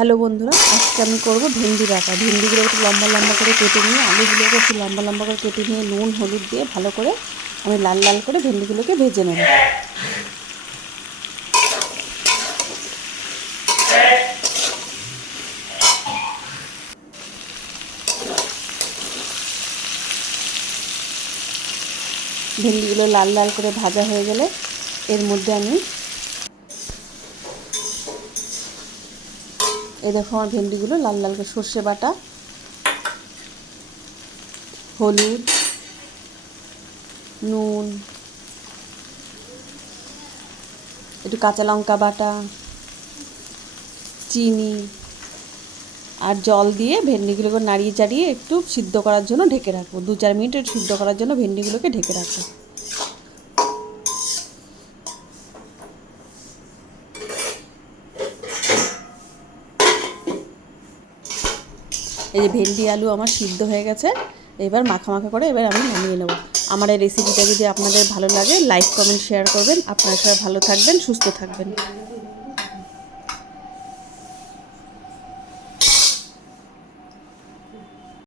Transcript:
Hello বন্ধুরা, আজকে আমি করব ভেন্ডি বাটা। ভেন্ডিগুলো একটু লম্বা লম্বা করে কেটে নিয়ে, আলুগুলোকে একটু লম্বা লম্বা করে কেটে নিয়ে নুন হলুদ দিয়ে ভালো করে আমি লাল লাল করে ভেন্ডিগুলোকে ভেজে নেব। ভেন্ডিগুলো লাল লাল করে ভাজা হয়ে গেলে এর মধ্যে আমি দেখো আমার ভেন্ডিগুলো লাল লাল করে সর্ষে বাটা, হলুদ, নুন, একটু কাঁচা লঙ্কা বাটা, চিনি আর জল দিয়ে ভেন্ডিগুলোকে নাড়িয়ে চাড়িয়ে একটু সিদ্ধ করার জন্য ঢেকে রাখবো। 2-4 মিনিট সিদ্ধ করার জন্য ভেন্ডিগুলোকে ঢেকে রাখবো। এই যে ভেন্ডি আলু আমার সিদ্ধ হয়ে গেছে, এবার মাখা মাখা করে এবার আমি নামিয়ে নেব। আমার এই রেসিপিটা যদি আপনাদের ভালো লাগে লাইক কমেন্ট শেয়ার করবেন। আপনারা সবাই ভালো থাকবেন, সুস্থ থাকবেন।